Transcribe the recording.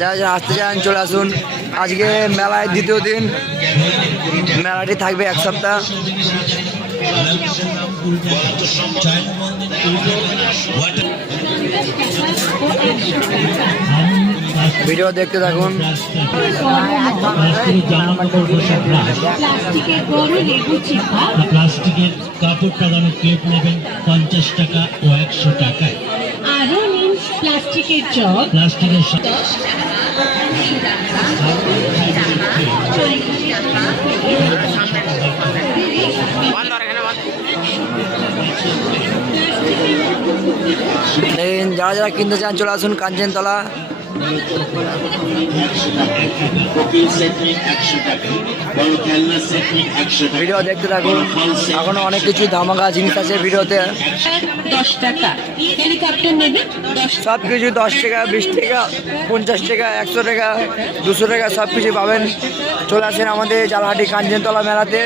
যারা যারা আসতে চান চলে আসুন। আজকে মেলায় দ্বিতীয় দিন, মেলাটি থাকবে এক সপ্তাহ। ভিডিও দেখতে থাকুন। প্লাস্টিকের কাপড় টাঙানো ক্লিপ নেবেন 50 টাকা ও 100 টাকায়। আরো নিন প্লাস্টিকের চক, প্লাস্টিকের যারা যারা কিনতে চান চলে আসুন কাঞ্চনতলা। ভিডিও দেখতে থাকুন, এখনো অনেক কিছু ধামাকা জিনিস আছে ভিডিওতে। 10 টাকা। হেলিকপ্টার নেবেন সব কিছু 10 টাকা, 20 টাকা, 50 টাকা, 100 টাকা, 200 টাকা সব কিছু পাবেন। চলে আসেন আমাদের জালহাটি কাঞ্চনতলা মেলাতে।